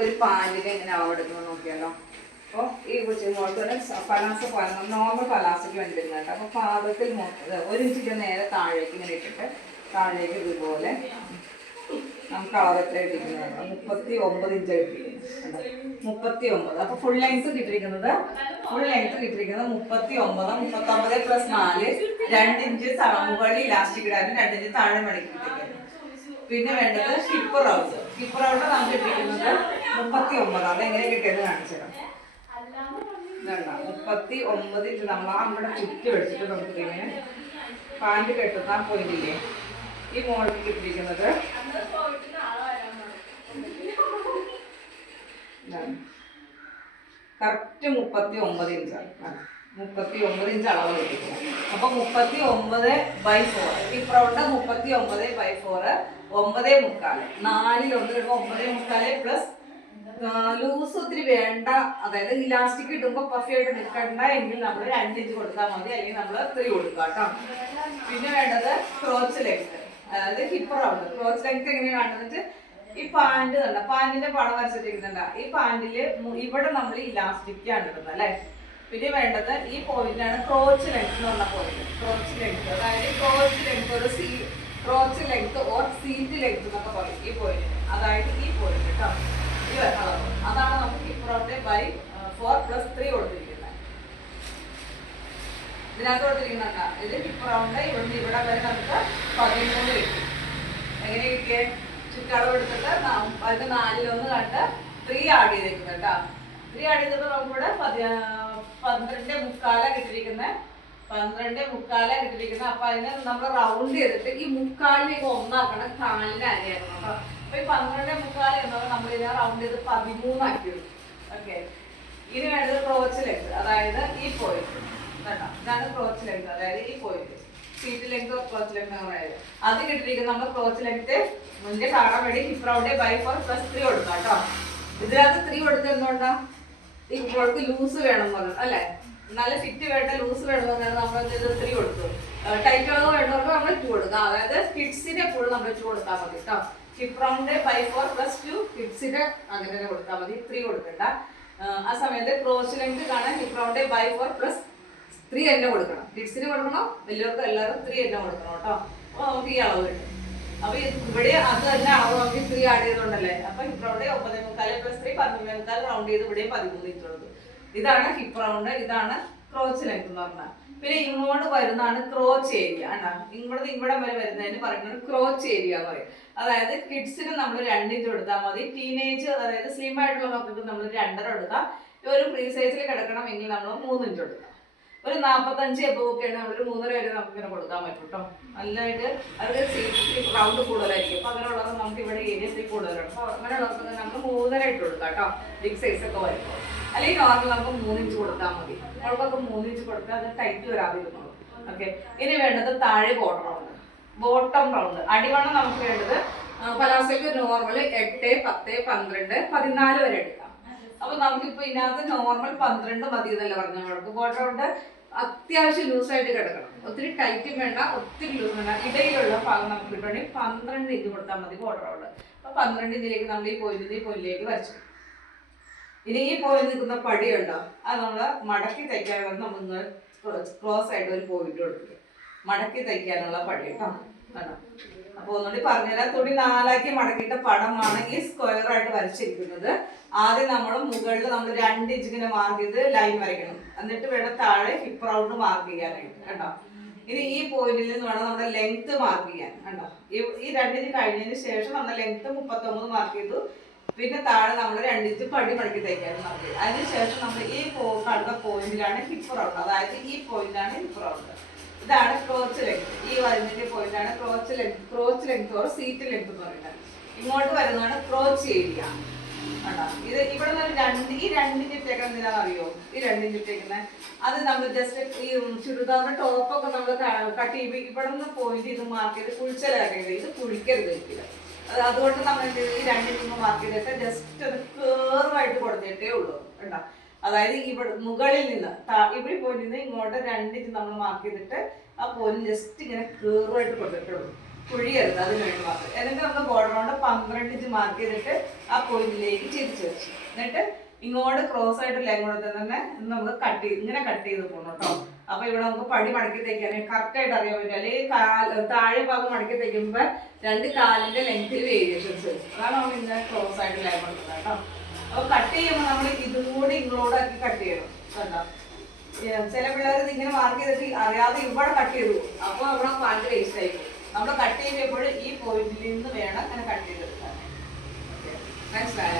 നമുക്കൊരു പാൻറ്റിന് എങ്ങനെ അളവെടുക്കുന്നത് നോക്കിയാലോ. അപ്പോൾ ഈ മോൾക്ക് പലാസ നോർമൽ പലാസയ്ക്ക് വേണ്ടി വരുന്നത് കേട്ടോ. അപ്പോൾ പാദത്തിൽ 1 ഇഞ്ചിൻ്റെ നേരെ താഴേക്ക് ഇങ്ങനെ ഇട്ടിട്ട് താഴേക്ക് ഇതുപോലെ നമുക്ക് അളവെത്ര ഇട്ടിരിക്കുന്നത് 39 ഇഞ്ച് ഇട്ടിരിക്കുന്നത് 39. അപ്പോൾ ഫുൾ ലെങ്ത് കിട്ടിയിരിക്കുന്നത് 39 പ്ലസ് 4 2 ഇഞ്ച് മുകളിൽ ഇലാസ്റ്റിക് ഇടാനും 2 ഇഞ്ച് താഴെ മടക്കിയിട്ടേക്കാണ്. പിന്നെ വേണ്ടത് ഹിപ്പ് റൗണ്ട് നമുക്ക് ഇട്ടിരിക്കുന്നത് 39. അതെങ്ങനെ കിട്ടിയത് കാണിച്ചിടാം. 39 ഇഞ്ച് നമ്മൾ നമ്മുടെ ചുറ്റി വെച്ചിട്ട് നമുക്ക് ഇങ്ങനെ പാൻറ് കെട്ടുന്ന പോയിന്റില്ലേ ഈ മോളിൽ കിട്ടിയിരിക്കുന്നത് കറക്റ്റ് 39 ഇഞ്ചാണ്. 39 ഇഞ്ച് അളവ് കിട്ടിയിരിക്കുന്നത്. അപ്പൊ 39/4 ഇപ്പറൗണ്ട് 39/4 9.25 4 9.25 പ്ലസ് ലൂസ് ഒത്തിരി വേണ്ട. അതായത് ഇലാസ്റ്റിക് ഇടുമ്പോൾ പഫി ആയിട്ട് നിൽക്കണ്ട എങ്കിൽ നമ്മൾ 2 ഇഞ്ച് കൊടുത്താൽ മതി, അല്ലെങ്കിൽ നമ്മൾ 3 കൊടുക്കുക കേട്ടോ. പിന്നെ വേണ്ടത് ക്രോച്ച് ലെങ്ത്, അതായത് ഹിപ്പ് റൗണ്ട്. ക്രോച്ച് ലെങ്ത് എങ്ങനെയാണ് കാണുന്നത്? ഈ പാൻറ് തന്നെ പാൻറിന്റെ പടം വരച്ചിട്ടിരിക്കുന്നുണ്ട്. ഈ പാൻറില് ഇവിടെ നമ്മൾ ഇലാസ്റ്റിക് ആണ് ഇടുന്നത് അല്ലെ. പിന്നെ വേണ്ടത് ഈ പോയിന്റ് ആണ് ക്രോച്ച് ലെങ്ത് എന്ന് പറഞ്ഞ പോയിന്റ്. ക്രോച്ച് ലെങ്ത് അതായത് ക്രോച്ച് ലെങ്ത് ഒരു crotch length or seat length എന്നൊക്കെ പറയും ഈ പോയിന്റ്. അതായത് ഈ പോയിന്റ് കേട്ടോ, ഈ അളവ് അതാണ് നമുക്ക് ഹിപ്പ് റൗണ്ട് ബൈ 4 പ്ലസ് 3 കൊടുത്തിരിക്കുന്നത്. ഇതിനകത്ത് കൊടുത്തിരിക്കുന്നുണ്ട ഇത് ഹിപ്പ് റൗണ്ട് ഇവിടുന്ന് ഇവിടെ വരെ നമുക്ക് 13 കിട്ടും. എങ്ങനെ കിട്ടിയേ? ചുറ്റളവ് എടുത്തിട്ട് അതിന് 4-1 കണ്ട് 3 ആഡ് ചെയ്തേക്കുന്നത് കേട്ടോ. 3 ആഡ് ചെയ്തപ്പോൾ നമുക്കിവിടെ 12.25 കിട്ടിയിരിക്കുന്നത്. 12.25 അപ്പൊ അതിന് നമ്മൾ റൗണ്ട് ചെയ്തിട്ട് ഈ 3/4 ഒന്നാക്കണം, 4 അരയായിരുന്നു കേട്ടോ. അപ്പൊ ഈ 12.25 എന്നത് നമ്മൾ ഇതിനെ റൗണ്ട് ചെയ്ത് 13 ആക്കി എടുക്കും. ഓക്കെ, ഇനി വേണ്ടത് ക്രോച്ച് ലെങ്ത്, അതായത് ഈ പോയിന്റ് കേട്ടോ. ഇതാണ് ക്രോച്ച് ലെങ്ത്, അതായത് ഈ point seat length crotch length പറയുന്നത്. അത് കിട്ടിയിരിക്കുന്നത് നമ്മൾ ക്രോച്ച് ലെങ്ത് മുന്നേ കാണാൻ വേണ്ടി ഹിപ്പ് റൗണ്ട് ബൈ 4 പ്ലസ് 3 കൊടുക്കാം കേട്ടോ. ഇതിനകത്ത് 3 കൊടുത്തത് എന്തുകൊണ്ടാ? ഈ കുട്ടികൾക്ക് ലൂസ് വേണം പറഞ്ഞു അല്ലെ, നല്ല ഫിറ്റ് വേണ്ട ലൂസ് വേണമെന്നാണ് നമ്മൾ 3 കൊടുത്തു. ടൈറ്റ് അളവ് വേണ്ടവർക്ക് നമ്മൾ 2 കൊടുക്കാം. അതായത് കിഡ്സിനെ എപ്പോഴും നമ്മൾ 2 കൊടുത്താൽ മതി കേട്ടോ. ഹിപ്പ് റൗണ്ട് ബൈ 4 പ്ലസ് 2 കിഡ്സിന് അങ്ങനെ തന്നെ കൊടുത്താൽ മതി, 3 കൊടുക്കണ്ട. ആ സമയത്ത് ക്രോച്ച് ലെങ്ത് കാണാൻ ഹിപ്പ് റൗണ്ട് ബൈ 4 പ്ലസ് 3 തന്നെ കൊടുക്കണം. കിഡ്സിന് കൊടുക്കണം, വലിയവർക്ക് എല്ലാവരും 3 തന്നെ കൊടുക്കണം കേട്ടോ. അപ്പൊ നമുക്ക് ഈ അളവ് കിട്ടും. അപ്പൊ ഇവിടെ അത് തന്നെ അളവ് നമുക്ക് 3 ആഡ് ചെയ്തോണ്ടല്ലേ. അപ്പൊ ഹിപ്പ് റൗണ്ട് 9.25 പ്ലസ് 3 11.25 റൗണ്ട് ചെയ്ത് ഇവിടെയും 13 ഇഞ്ച് കൊടുത്തു. ഇതാണ് ഹിപ്പ് റൗണ്ട്, ഇതാണ് ക്രോച്ച് ലെങ്ത് എന്ന് പറഞ്ഞാൽ. പിന്നെ ഇങ്ങോട്ട് വരുന്നതാണ് ക്രോച്ച് ഏരിയ ആണ്. ഇവിടെ വരെ വരുന്നതിന് പറയുന്നത് ക്രോച്ച് ഏരിയ എന്ന് പറയും. അതായത് കിഡ്സിന് നമ്മൾ 2 ഇഞ്ച് കൊടുത്താൽ മതി. ടീനേജ് അതായത് സ്ലിം ആയിട്ടുള്ള മക്കൾക്ക് നമ്മൾ 2.5 കൊടുക്കാം. ഒരു ഫ്രീ സൈസിൽ കിടക്കണമെങ്കിൽ നമ്മൾ 3 ഇഞ്ച് കൊടുക്കാം. ഒരു 45 എബോക്കെയാണ് നമ്മളൊരു 3.5 വരെ നമുക്ക് ഇങ്ങനെ കൊടുക്കാൻ പറ്റും കേട്ടോ. നല്ലതായിട്ട് അവരുടെ സീറ്റ് റൗണ്ട് കൂടുതലായിരിക്കും. അപ്പൊ അങ്ങനെയുള്ളത് നമുക്ക് ഇവിടെ ഏരിയ കൂടുതലാണ്. അപ്പൊ അങ്ങനെയുള്ളവർക്ക് നമ്മൾ 3.5 ഇട്ട് കൊടുക്കാം കേട്ടോ, ബിഗ് സൈസ് ഒക്കെ വരുമ്പോൾ. അല്ലെങ്കിൽ നോർമൽ നമുക്ക് 3 ഇഞ്ച് കൊടുത്താൽ മതി. നമ്മൾക്കൊക്കെ 3 ഇഞ്ച് കൊടുത്താൽ അത് ടൈറ്റ് വരാതിരുന്നുള്ളൂ. ഓക്കെ, ഇനി വേണ്ടത് താഴെ ബോട്ടം റൗണ്ട്. അടിവണ്ണം നമുക്ക് വേണ്ടത് പലാസയ്ക്ക് നോർമൽ 8, 10, 12, 14 വരെ എടുക്കാം. അപ്പൊ നമുക്കിപ്പോ ഇതിനകത്ത് നോർമൽ 12 മതി എന്നല്ല പറഞ്ഞു. നമ്മൾക്ക് ബോട്ടം റൗണ്ട് അത്യാവശ്യം ലൂസായിട്ട് കിടക്കണം, ഒത്തിരി ടൈറ്റും വേണ്ട, ഒത്തിരി ലൂസ് വേണ്ട. ഇടയിലുള്ള ഭാഗം നമുക്ക് കിട്ടുവാണെങ്കിൽ 12 ഇഞ്ച് കൊടുത്താൽ മതി ബോട്ടം റൗണ്ട്. അപ്പൊ 12 ഇഞ്ചിലേക്ക് നമ്മൾ ഈ പോയിന്റിലേക്ക് വരച്ചു. ഇനി ഈ പോയിന്റ് നിൽക്കുന്ന പടിയുണ്ടോ, അത് നമ്മൾ മടക്കി തയ്ക്കാനുള്ള നമ്മൾ ക്ലോസ് ആയിട്ട് ഒരു പോയിന്റ് കൊടുക്കുക. മടക്കി തയ്ക്കാനുള്ള പടി കേട്ടോ. അപ്പൊ ഒന്നുകൂടി പറഞ്ഞുതരാം. തുണി 4 ആക്കി മടക്കിയിട്ട പടമാണ് ഈ സ്ക്വയർ ആയിട്ട് വരച്ചിരിക്കുന്നത്. ആദ്യം നമ്മൾ മുകളിൽ നമ്മൾ 2 ഇഞ്ച് ഇങ്ങനെ മാർക്ക് ചെയ്ത് ലൈൻ വരയ്ക്കണം. എന്നിട്ട് വേണം താഴെ ഹിപ്പ് റൗണ്ട് മാർക്ക് ചെയ്യാനായിട്ട് കേട്ടോ. ഇനി ഈ പോയിന്റിൽ നിന്ന് വേണം നമ്മുടെ ലെങ്ത് മാർക്ക് ചെയ്യാൻ കേട്ടോ. ഈ 2 ഇഞ്ച് കഴിഞ്ഞതിന് ശേഷം നമ്മുടെ ലെങ്ത് 39 മാർക്ക് ചെയ്തു. പിന്നെ താഴെ നമ്മൾ 2 ഇഞ്ച് പടി മടക്കി തയ്ക്കാനും മാർക്ക് ചെയ്തു. അതിനുശേഷം നമ്മൾ ഈ കാണുന്ന പോയിന്റിലാണ് ഹിപ്പ് റൗണ്ട്, അതായത് ഈ പോയിന്റാണ് ഹിപ്പ് റൗണ്ട്. ഇതാണ് ക്രോച്ച് ലെങ്ത്. ഈ വരുന്നതിന്റെ പോയിന്റാണ് crotch length or seat length എന്ന് പറയുന്നത്. ഇങ്ങോട്ട് വരുന്നതാണ് ക്രോച്ച് ഏരിയ കേട്ടോ. ഇത് ഇവിടെ നിന്ന് ഈ 2 ഇഞ്ച് ഇട്ടേക്കുന്നത് എന്തിനാണെന്നറിയോ? ഈ 2 ഇഞ്ച് ഇട്ടേക്കുന്നത് അത് നമ്മൾ ജസ്റ്റ് ഈ ചുരിദാറിന്റെ ടോപ്പൊക്കെ നമ്മൾ കട്ട് ചെയ്യുമ്പോൾ ഇവിടെ നിന്ന് പോയിന്റ് ഇത് മാർക്ക് ചെയ്ത് കുഴിച്ചലാക്കരുത്, ഇത് കുഴിക്കരുത് ഒരിക്കലും. അതുകൊണ്ട് നമ്മൾ ഈ 2 ഇഞ്ച് മാർക്ക് ചെയ്തിട്ട് ജസ്റ്റ് ഒന്ന് കേർവായിട്ട് കൊടുത്തിട്ടേ ഉള്ളൂ കേട്ടോ. അതായത് ഇവിടെ മുകളിൽ നിന്ന് ഇവിടെ പോയിന്റ് നിന്ന് ഇങ്ങോട്ട് 2 ഇഞ്ച് നമ്മൾ മാർക്ക് ചെയ്തിട്ട് ആ പോയിന്റ് ജസ്റ്റ് ഇങ്ങനെ കേർവായിട്ട് കൊടുത്തിട്ടുള്ളൂ. കുഴിയരുത്, അതിന് വേണ്ടി മാത്രം. എന്നിട്ട് നമ്മൾ ബോർഡർ കൊണ്ട് 12 ഇഞ്ച് മാർക്ക് ചെയ്തിട്ട് ആ പോയിന്റിലേക്ക് തിരിച്ചു വെച്ചു. എന്നിട്ട് ഇങ്ങോട്ട് ക്രോസ് ആയിട്ട് ലൈൻ കൊണ്ട് തന്നെ നമുക്ക് ഇങ്ങനെ കട്ട് ചെയ്ത് പോകണം കേട്ടോ. അപ്പൊ ഇവിടെ നമുക്ക് പടി മടക്കി തയ്ക്കാൻ കറക്റ്റ് ആയിട്ട് അറിയാൻ പറ്റും. അല്ലെങ്കിൽ താഴെ ഭാഗം മടക്കി തയ്ക്കുമ്പോ 2 കാലിന്റെ ലെങ്ത്തിൽ വേരിയേഷൻസ് വരും. അതാണ് നമ്മൾ ഇങ്ങനെ ക്രോസ് ആയിട്ട് ലൈൻ കൊടുക്കുന്നത് കേട്ടോ. അപ്പൊ കട്ട് ചെയ്യുമ്പോൾ നമ്മൾ ഇതും കൂടി ഇങ്ങോട്ടാക്കി കട്ട് ചെയ്യണം കണ്ടോ. ചില പിള്ളേർ ഇത് ഇങ്ങനെ മാർക്ക് ചെയ്തിട്ട് അറിയാതെ ഇവിടെ കട്ട് ചെയ്തു, അപ്പൊ നമ്മുടെ പാൻറ് വേസ്റ്റ് ആയിരിക്കും. നമ്മൾ കട്ട് ചെയ്യുമ്പോൾ ഈ പോയിന്റിൽ നിന്ന് വേണം അങ്ങനെ കട്ട് ചെയ്തെടുക്കാൻ. മനസ്സിലായ?